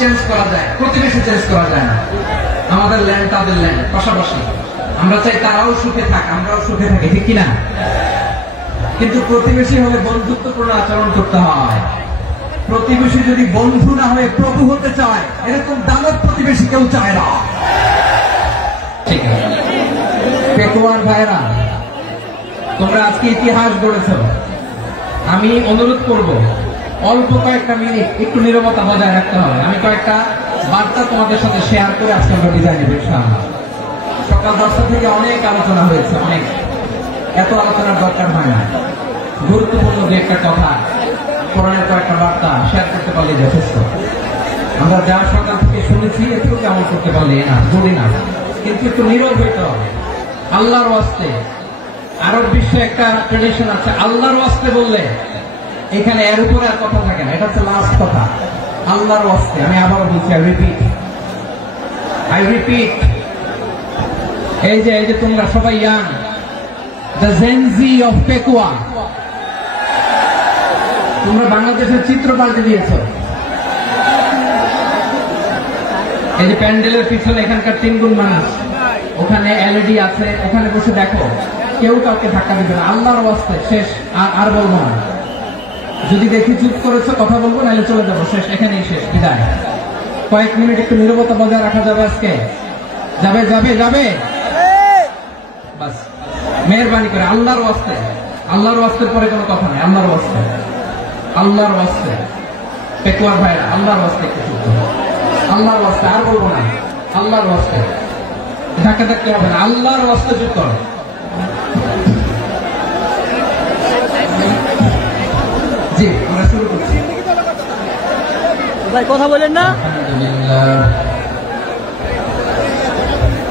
Change করা যায়, প্রতিবেশী চেঞ্জ করা যায় না। আমাদের ল্যান্ড তাদের ল্যান্ড পাশাপাশি, আমরা চাই তারাও সুখে থাক, আমরাও সুখে থাকি, ঠিক কিনা? কিন্তু প্রতিবেশী হলে বন্ধুত্বপূর্ণ আচরণ করতে হয়। প্রতিবেশী যদি বন্ধু না হয়ে প্রভু হতে চায়, এরকম দানব প্রতিবেশী কেউ চায় না। ঠিক আছে পেকুয়ার ভাইরা, তোমরা আজকে ইতিহাস গড়েছ। আমি অনুরোধ করব অল্প কয়েকটা মিনিট একটু নীরবতা বজায় রাখতে হবে। আমি কয়েকটা বার্তা তোমাদের সাথে শেয়ার করে আজকে আমরা বিদায় নেব ইনশাআল্লাহ। সকাল 10টা থেকে অনেক আলোচনা হয়েছে, অনেক, এত আলোচনার দরকার হয় না। গুরুত্বপূর্ণ যে একটা কথা, কোরআনের কয়েকটা বার্তা শেয়ার করতে পারলে যথেষ্ট। আমরা যা সকাল থেকে শুনেছি একটু কেমন করতে পারলে না, বলি না, কিন্তু একটু নীরব হইতে হবে। আল্লাহর ওয়াস্তে, আরব বিশ্বে একটা ট্রেডিশন আছে, আল্লাহর ওয়াস্তে বললে এখানে এর উপরে আর কথা থাকে না, এটা হচ্ছে লাস্ট কথা। আল্লাহর ওয়াস্তে, আমি আবারও বলছি, আই রিপিট, এই যে তোমরা সবাই young, the Gen Z of Pekua, তোমরা বাংলাদেশের চিত্র পাল্টে দিয়েছ। এই যে প্যান্ডেলের পিছনে এখানকার 3 গুণ মানুষ, ওখানে এলইডি আছে, ওখানে বসে দেখো, কেউ কাউকে ধাক্কা দিবে না। আল্লাহর ওয়াস্তে শেষ, আর বলবো না। যদি দেখি চুপ করেছো, কথা বলবো, নাহলে চলে যাবো, শেষ, এখানেই শেষ, বিদায়। কয়েক মিনিট একটু নীরবতা বজায় রাখা যাবে আজকে? যাবে যাবে যাবে বাস, মেহরবানি করে আল্লাহর ওয়াস্তে, আল্লাহর ওয়াস্তের পরে কোনো কথা নেই, আল্লাহর ওয়াস্তে, আল্লাহর ওয়াস্তে। পেকুয়ার ভাইরা, আল্লাহর ওয়াস্তে একটু চুপ করো, আল্লাহর ওয়াস্তে, আর বলবো না, আল্লাহর ওয়াস্তে। ধাক্কা ধাক্কা হবে না, আল্লাহর ওয়াস্তে চুপ করো। জি, আমরা শুরু করছি। ভাই কথা বলেন না।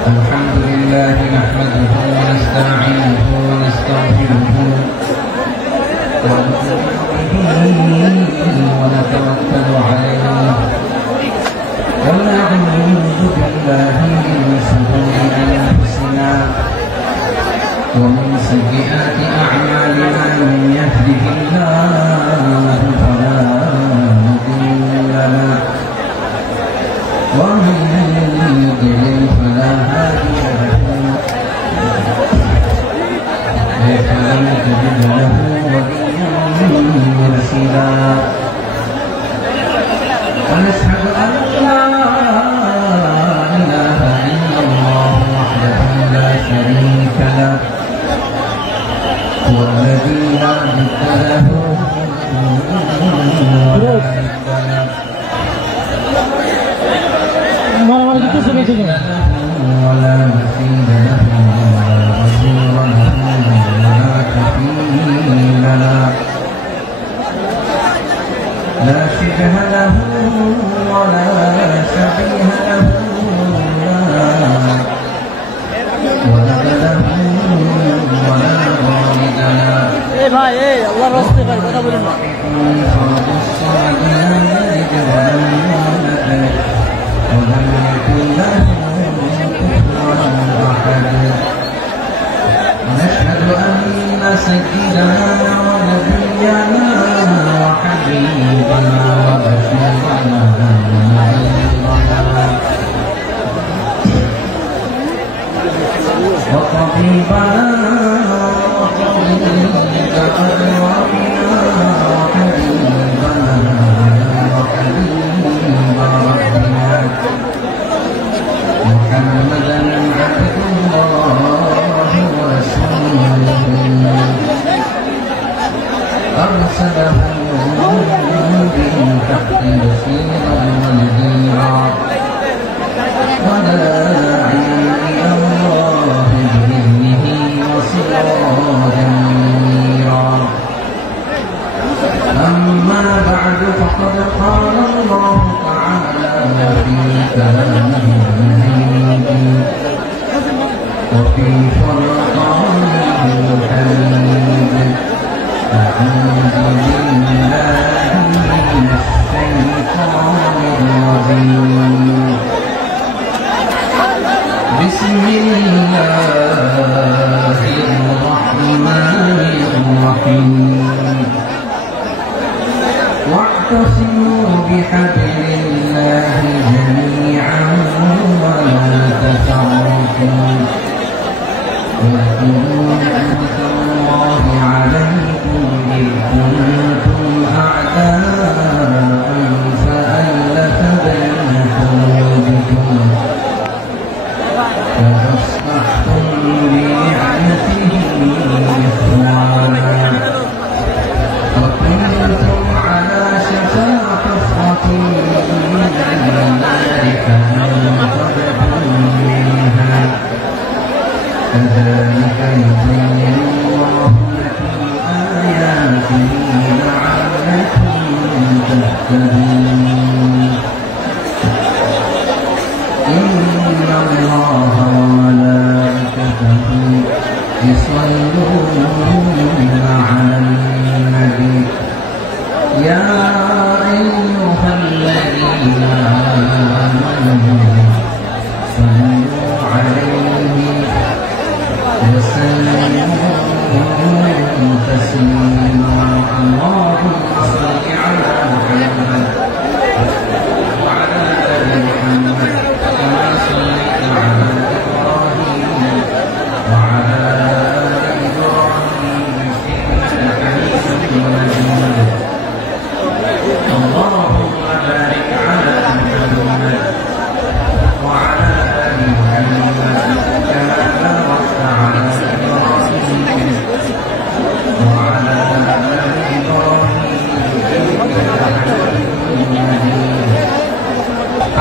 আলহামদুলিল্লাহ নাহমাদুহু ওয়া নাস্তাঈনুহু ওয়া নাস্তাগফিরুহু ওয়া নাতাওয়াক্কালু আলাইহি ওয়া না'উযু বিল্লাহি মিন শুরুরি আনফুসিনা ওয়া মিন সাইয়্যাতি আ'মালিনা মান ইয়াহদিহিল্লাহু ফালা মুদিল্লা লাহু ওয়া মান يضلل فلا هادي له فلم تجد له وليا مرشدا ونشهد أن لا إله إلا الله وحده لا شريك له هو الذي لا ند له ولا ند له ولا مثيل له ولا غفور له ولا كفيل له لا شبه له ولا شبيه له ولا ولد له ولا والد له ভাই আল্লাহর রাস্তে ভাই কথা বলেন না। فرد الصمد لم يلد ولم يولد ولم يكن له كفوا احد ونشهد ان سيدنا ونبينا وحبيبنا ورسولنا وطبيبنا وطبيب أرواحنا وحبيبنا وحبيب ربنا محمدا عبد الله ورسوله أرسله بالحق بشيرا ونذيرا وداعيا إلى الله بإذنه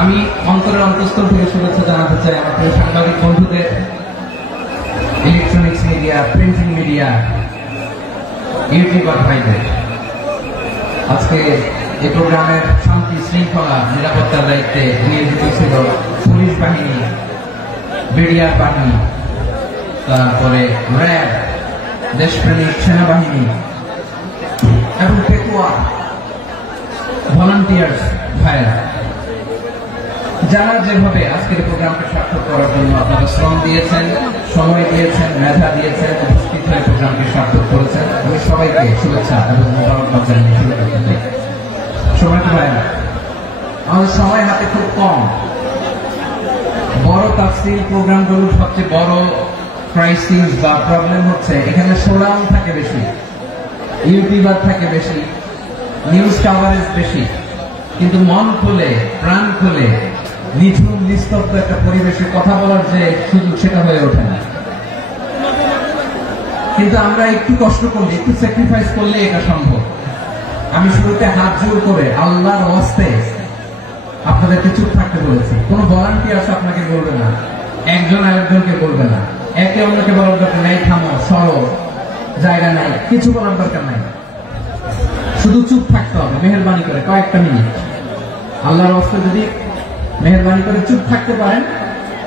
আমি অন্তরের অন্তঃস্থল থেকে শুভেচ্ছা জানাতে চাই আমাদের সাংবাদিক বন্ধুদের, electronics media, printing media, YouTuber ভাইদের। আজকে এই প্রোগ্রামের শান্তি শৃঙ্খলা নিরাপত্তার দায়িত্বে নিয়োজিত ছিল পুলিশ বাহিনী, বিডিআর বাহিনী, তারপরে র্যাব, দেশপ্রেমিক সেনাবাহিনী এবং পেকুয়া ভলান্টিয়ার্স ভাইরা, যারা যেভাবে আজকের প্রোগ্রামকে সার্থক করার জন্য আপনারা শ্রম দিয়েছেন, সময় দিয়েছেন, মেধা দিয়েছেন, উপস্থিত হয়ে প্রোগ্রামকে সার্থক করেছেন, আমি সবাইকে শুভেচ্ছা এবং মোবারকবাদ জানিয়ে শুরু করতে চাই। সময় ভাইরা, আমাদের সময় হাতে খুব কম। বড় তাফসীর প্রোগ্রামগুলোর সবচেয়ে বড় ক্রাইসিস বা প্রবলেম হচ্ছে এখানে শোডাউন থাকে বেশি, ইউটিউবার থাকে বেশি, নিউজ কাভারেজ বেশি, কিন্তু মন খুলে, প্রাণ খুলে, নিঝুম নিস্তব্ধ একটা পরিবেশে কথা বলার যে সুযোগ, সেটা হয়ে ওঠে না। কিন্তু আমরা একটু কষ্ট করলে, একটু স্যাক্রিফাইস করলে এটা সম্ভব। আমি শুরুতে হাত জোর করে আল্লাহর ওয়াস্তে আপনাদেরকে চুপ থাকতে বলেছি। কোনো ভলান্টিয়ার্স আপনাকে বলবে না, একজন আরেকজনকে বলবে না, একে অন্যকে বলার দরকার নাই, থামো, সরো, জায়গা নাই, কিছু বলার দরকার নাই, শুধু চুপ থাকতে হবে মেহেরবানি করে কয়েকটা মিনিট। আল্লাহর ওয়াস্তে যদি মেহেরবানি করে চুপ থাকতে পারেন,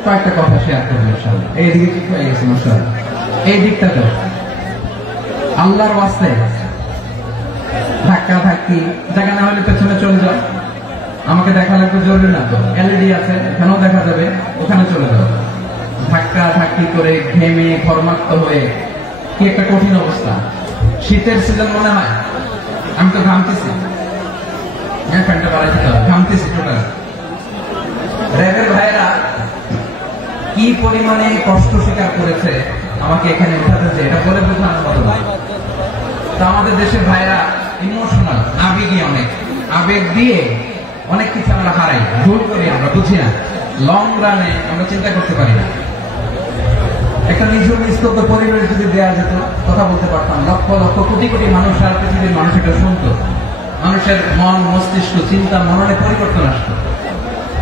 কয়েকটা কথা শেয়ার করবেন ইনশাআল্লাহ। এইদিকে ঠিক হয়ে গেছে মাশাআল্লাহ, এই দিকটাতে আল্লাহর ওয়াস্তে ধাক্কা ধাক্কি জায়গা না হলে পেছনে চলে যাও। আমাকে দেখা লাগবে জরুরি না তো, এলইডি আছে, এখানেও দেখা যাবে, ওখানে চলে যাও। ধাক্কা ধাক্কি করে ঘেমে ঘর্মাক্ত হয়ে কি একটা কঠিন অবস্থা। শীতের সিজন মনে হয়, আমি তো ঘামতেছি, ফ্যানটা বাড়াইতে হবে, ঘামতেছি টোটাল। র্যাবের ভাইরা কি পরিমাণে কষ্ট স্বীকার করেছে আমাকে এখানে উঠাতে, যে এটা বলে বোঝানোর মতো না। তো আমাদের দেশের ভাইরা ইমোশনাল, আবেগী, অনেক আবেগ দিয়ে অনেক কিছু আমরা হারাই, ভুল করি, আমরা বুঝি না, লং রানে আমরা চিন্তা করতে পারি না। একটা নিঝুম নিস্তব্ধ পরিবেশ যদি দেওয়া যেত, কথা বলতে পারতাম, লক্ষ লক্ষ কোটি কোটি মানুষ সারা পৃথিবীর মানুষ এটা শুনতো, মানুষের মন, মস্তিষ্ক, চিন্তা, মননে পরিবর্তন আসতো।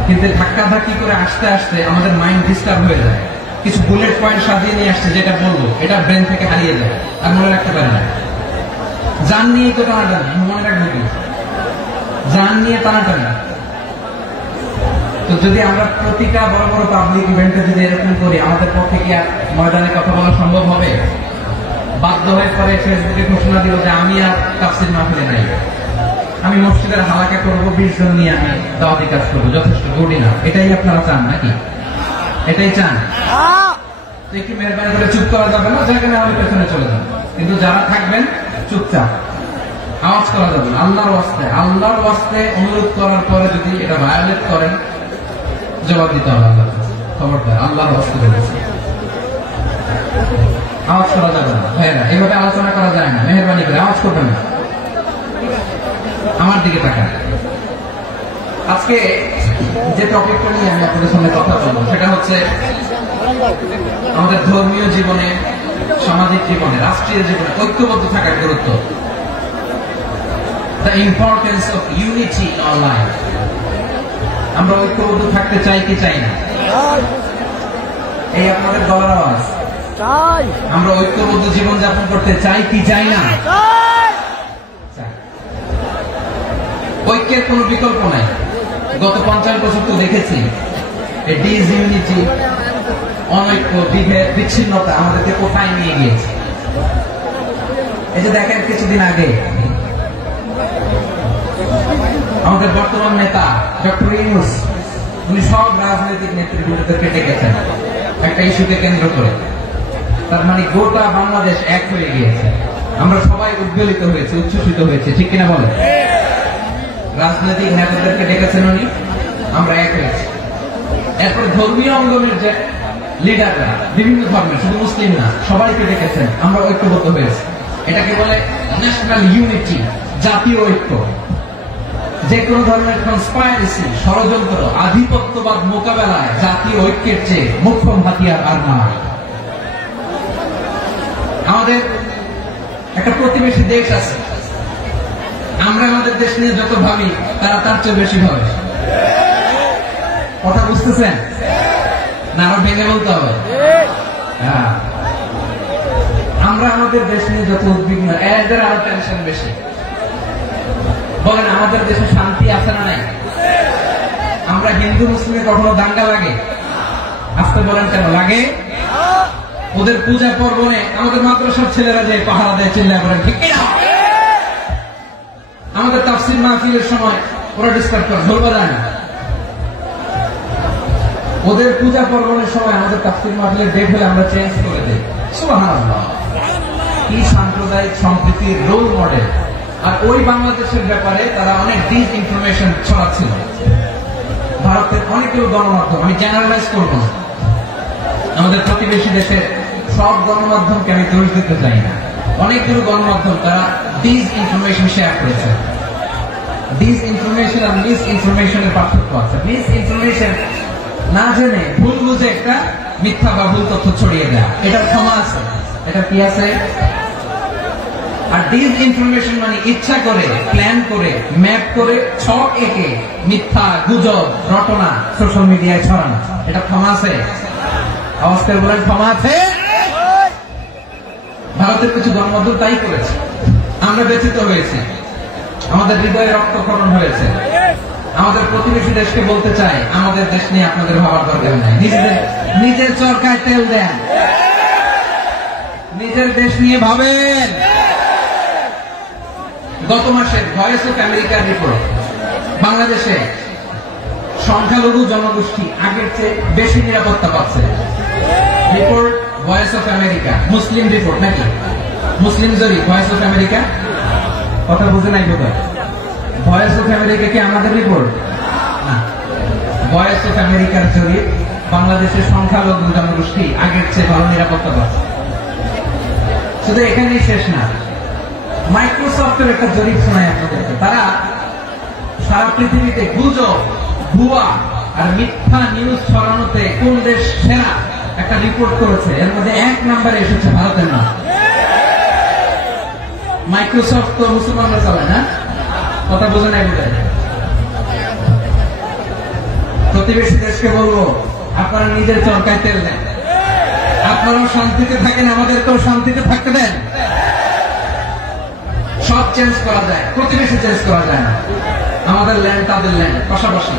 কিন্তু ধাক্কা ধাক্কি করে আসতে আসতে আমাদের মাইন্ড ডিস্টার্ব হয়ে যায়। কিছু বুলেট পয়েন্ট সাজিয়ে নিয়ে আসছে, যেটা বলবো এটা ব্রেন থেকে হারিয়ে যায়, আর মনে রাখতে পারে না। জান নিয়ে তো টানাটানি, মনে রাখবো কি, জান নিয়ে টানাটানি। তো যদি আমরা প্রতিটা বড় বড় পাবলিক ইভেন্টে যদি এরকম করি, আমাদের পক্ষে কি আর ময়দানে কথা বলা সম্ভব হবে? বাধ্য হয়ে পরে ফেসবুকে ঘোষণা দিব যে আমি আর তাফসীর মাহফিলে নাই, আমি মসজিদের হালাকা করবো, 20 জন নিয়ে আমি দাওয়াতি কাজ করবো, যথেষ্ট গুড না। এটাই আপনারা চান নাকি? এটাই চান? একটু মেহরবানি করে চুপ করা যাবে না, জায়গা না হলে পেছনে চলে যান। কিন্তু যারা থাকবেন চুপচাপ, আওয়াজ করা যাবে না। আল্লাহর ওয়াস্তে, আল্লাহর ওয়াস্তে অনুরোধ করার পরে যদি এটা ভায়োলেট করেন, জবাব দিতে হবে আল্লাহ। খবরদার, আল্লাহর ওয়াস্তে বলেছে, আওয়াজ করা যাবে না। ভাইয়েরা, এভাবে আলোচনা করা যায় না, মেহরবানি করে আওয়াজ করবেন না। আমার দিকে তাকান। আজকে যে টপিকটা নিয়ে আমি আপনাদের সামনে কথা বলবো, সেটা হচ্ছে আমাদের ধর্মীয় জীবনে, সামাজিক জীবনে, রাষ্ট্রীয় জীবনে ঐক্যবদ্ধ থাকার গুরুত্ব। The importance of unity in our life. আমরা ঐক্যবদ্ধ থাকতে চাই কি চাই না? এই আপনাদের গলার আওয়াজ। আমরা ঐক্যবদ্ধ জীবন যাপন করতে চাই কি চাই না? ঐক্যের কোন বিকল্প নাই। গত 50 বছর তো দেখেছি এই ডিসইউনিটি, অনৈক্য, বিভেদ, বিচ্ছিন্নতা আমাদেরকে কোথায় নিয়ে গিয়েছে। এই যে দেখেন, কিছুদিন আগে আমাদের বর্তমান নেতা ডক্টর ইউনূস, উনি সব রাজনৈতিক নেতৃবৃন্দদেরকে ডেকেছেন একটা ইস্যুকে কেন্দ্র করে। তার মানে গোটা বাংলাদেশ এক হয়ে গিয়েছে। আমরা সবাই উদ্বেলিত হয়েছে, উচ্ছ্বসিত হয়েছে, ঠিক কিনা বলেন? রাজনৈতিক নেতাদেরকে ডেকেছেন উনি, আমরা এক হয়েছি। এরপর ধর্মীয় অঙ্গনের যে লিডাররা, বিভিন্ন ধর্মের, শুধু মুসলিম না, সবাইকে ডেকেছেন, আমরা ঐক্যবদ্ধ হয়েছি। এটাকে বলে ন্যাশনাল ইউনিটি, জাতীয় ঐক্য। যে কোনো ধরনের কনস্পাইরেসি, ষড়যন্ত্র, আধিপত্যবাদ মোকাবেলায় জাতীয় ঐক্যের চেয়ে মোক্ষম হাতিয়ার আর নয়। আমাদের একটা প্রতিবেশী দেশ আছে, আমরা আমাদের দেশ নিয়ে যত ভাবি, তারা তার চেয়ে বেশি ভাবে। বুঝতেছেন না? আরো ভেঙে বলতে হবে। হ্যাঁ, আমরা আমাদের দেশ নিয়ে যত উদ্বিগ্ন, এদের আরো টেনশন বেশি। বলেন, আমাদের দেশে শান্তি আছে না নাই? আমরা হিন্দু মুসলিমে কখনো দাঙ্গা লাগে? আসতে বলেন কেন লাগে? ওদের পূজা পর্বণে আমাদের মাদ্রাসার ছেলেরা যে পাহারা দেয়, চিল্লা করেন, ঠিক কিনা? আমাদের তাফসীর মাহফিলের সময় ওরা ডিস্টার্ব করে, ঢোল বাজায় না। ওদের পূজা পর্বণের সময় আমাদের তাফসীর মাহফিলের ডেট হলে আমরা চেঞ্জ করে দিই। সুবহানাল্লাহ, কি সাম্প্রদায়িক সম্প্রীতির রোল মডেল। আর ওই বাংলাদেশের ব্যাপারে তারা অনেক ডিস ইনফরমেশন ছড়াচ্ছিল। ভারতের অনেকগুলো গণমাধ্যম, আমি জেনারেলাইজ করবো না, আমাদের প্রতিবেশী দেশের সব গণমাধ্যমকে আমি দোষ দিতে চাই না, অনেকগুলো গণমাধ্যম তারা ডিস ইনফরমেশন শেয়ার করেছে। ডিস ইনফরমেশন আর মিস ইনফরমেশনের পার্থক্য আছে। মিস ইনফরমেশন না জেনে ভুল বুঝে একটা মিথ্যা বা ভুল তথ্য ছড়িয়ে দেয়, এটার ক্ষমা আছে, এটা কি আছে। আর ডিস ইনফরমেশন মানে ইচ্ছা করে, প্ল্যান করে, ম্যাপ করে, ছক এঁকে মিথ্যা, গুজব, রটনা সোশ্যাল মিডিয়ায় ছড়ানো, এটা ক্ষমা আছে? আওয়াজ করে বলেন, ক্ষমা আছে? ভারতের কিছু গণমাধ্যম তাই করেছে, আমরা ব্যথিত হয়েছি, আমাদের হৃদয়ে রক্তক্ষরণ হয়েছে। আমাদের প্রতিবেশী দেশকে বলতে চাই, আমাদের দেশ নিয়ে আপনাদের ভাবার দরকার নাই, নিজের চরকায় তেল দেন, নিজের দেশ নিয়ে ভাবেন। গত মাসে ভয়েস অফ আমেরিকার রিপোর্ট, বাংলাদেশে সংখ্যালঘু জনগোষ্ঠী আগের চেয়ে বেশি নিরাপত্তা পাচ্ছে। Report voice of America, Muslim report নাকি? মুসলিম জরিপ, ভয়েস অফ আমেরিকা। কথা বুঝে নাই বোধহয়। ভয়েস অফ আমেরিকা কি আমাদের রিপোর্ট না? ভয়েস অফ আমেরিকার জরিপ, বাংলাদেশের সংখ্যালঘু জনগোষ্ঠী আগের চেয়ে ভালো নিরাপত্তা পাচ্ছে। শুধু এখানেই শেষ না, মাইক্রোসফটের একটা জরিপ শোনায় আপনাদেরকে। তারা সারা পৃথিবীতে গুজব, ভুয়া আর মিথ্যা নিউজ ছড়ানোতে কোন দেশ সেরা একটা রিপোর্ট করেছে, এর মধ্যে 1 নম্বরে এসেছে ভারতের নাম। মাইক্রোসফট তো মুসলমানরা চালায় না? কথা বোঝে নাই বোধহয়। প্রতিবেশী দেশকে বলবো, আপনারা নিজের চরকায় তেল দেন, আপনারাও শান্তিতে থাকেন, আমাদেরকেও শান্তিতে থাকতে দেন। সব চেঞ্জ করা যায়, প্রতিবেশী চেঞ্জ করা যায় না। আমাদের ল্যান্ড তাদের ল্যান্ড, পাশাপাশি।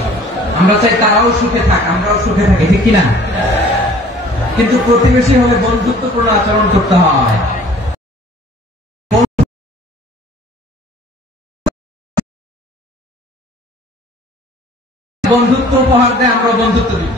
আমরা চাই তারাও সুখে থাক, আমরাও সুখে থাকি, ঠিক কিনা? কিন্তু প্রতিবেশী হলে বন্ধুত্বপূর্ণ আচরণ করতে হয়। বন্ধুত্ব উপহার দেয়, আমরা বন্ধুত্ব দিই।